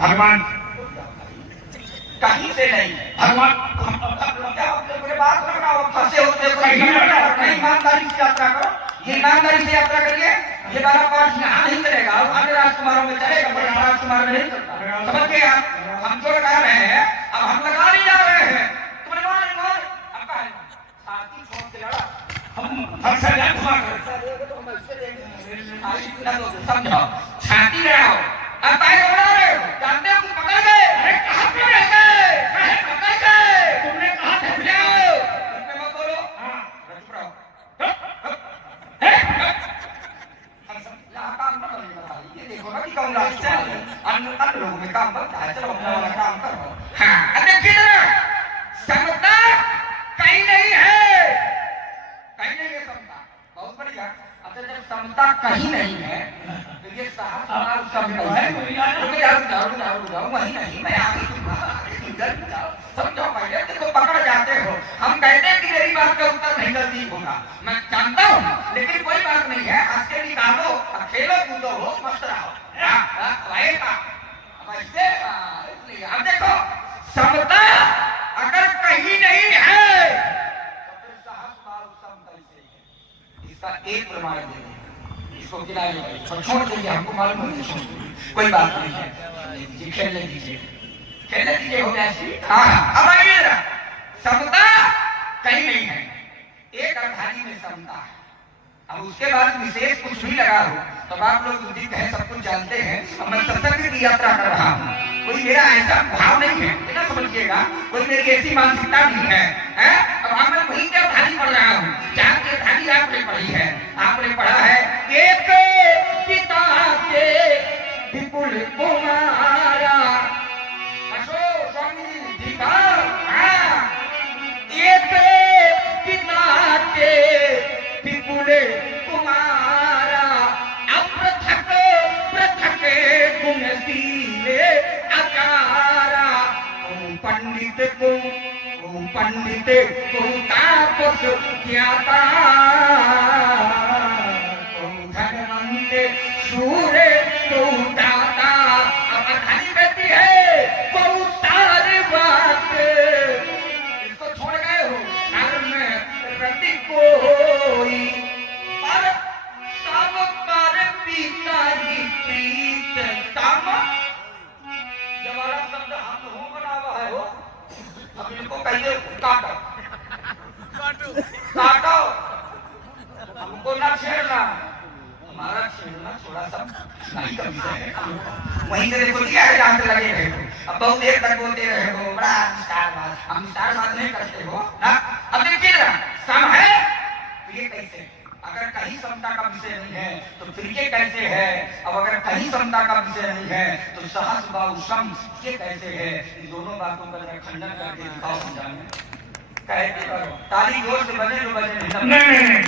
भगवान कहीं से नहीं भगवान बात करना फंसे होते कहीं ईमानदारी से यात्रा करो। ये ईमानदारी से यात्रा करिए। ये वाला पाठ यहाँ नहीं चलेगा, अन्य राजकुमारों में चलेगा, पर राजकुमार में नहीं चलता। समझ गए आप? हम तो लगा रहे हैं, अब हम लगा नहीं जा रहे हैं। तुम्हारे मान आपका साथी छोड़ के लड़ा हमसे नहीं समझो छाती रहे हो अब पैर उड़ा रहे हो, जानते हो कि पकड़ गए। अरे कहाँ पे पकड़ गए पकड़ गए। तुमने कहा था जाओ मत बोलो। हाँ चुप रहो। हम सब यहाँ काम मत करिएगा भाई। ये देखो ना कि कौन राजकुमार है। अन्य लोगों में काम बनता है, चलो अपना वाला काम करो। हाँ अब देखिए जरा, समता कहीं नहीं है, कहीं नहीं है समता। बहुत बढ़िया। अच्छा जब समता कहीं नहीं है तो ये साहस हमारा समझो वही नहीं, मैं आगे जाओ समझो। पहले देखो पकड़ जाते हो, हम कहते हैं कि मेरी बात का उत्तर नहीं गलती होगा, मैं जानता हूँ, लेकिन कोई बात नहीं है। हंस के निकालो, खेलो कूदो हो, मस्त रहो। अब देखो समता अगर कहीं नहीं है तो फिर साहस समतल से है। इसका एक प्रमाण दे दें, इसको गिराए और छोड़ दीजिए। हमको मालूम है कोई बात नहीं है, खेलने दीजिए, खेलने दीजिए हो जाए। हाँ अब आइए जरा, समता कहीं नहीं है, एक अर्धांगी में समता है। अब उसके बाद विशेष कुछ भी लगा हो तब आप लोग बुद्धिक हैं, सब कुछ जानते हैं। अब मैं सत्संग की यात्रा कर रहा हूँ, कोई मेरा ऐसा भाव नहीं है, इतना समझिएगा, कोई मेरी ऐसी मानसिकता नहीं है, हैं? अब मैं वही क्या धारी पढ़ रहा हूँ जहाँ की धारी आपने पढ़ी है। आपने पढ़ा है एक पिता के विपुल कुमारा, अशोक स्वामी जी का, एक पिता के विपुल कुमारा, अपृथक पृथक गुणशीले आकारा। पंडित को तापस ज्ञाता, धनवंत सूर्य को दाता। अब अठानी कहती है बहुत सारे बात, इसको छोड़ गए हो धर्म रति कोई, पर सब पर पिता ही प्रीत तम। ये वाला शब्द हम लोगों को बना हुआ है हो। अब इनको कहिए काटो काटो, हमको ना छेड़ना, हमारा छेड़ना थोड़ा सा नहीं कम है। वहीं से देखो क्या है जहाँ से लगे रहे हो। अब बहुत देर तक बोलते रहे हो बड़ा विस्तारवाद, हम विस्तारवाद नहीं करते हो ना। अब देखिए ना सम है तो ये कैसे है? अगर कहीं समता का विषय नहीं है तो फिर ये कैसे है? अब अगर कहीं समता का विषय नहीं है तो सहस बाहु सम ये कैसे है? इन दोनों बातों का खंडन करके दिखाओ समझाने। कहते करो ताली जोर से बजे जो बजे नहीं।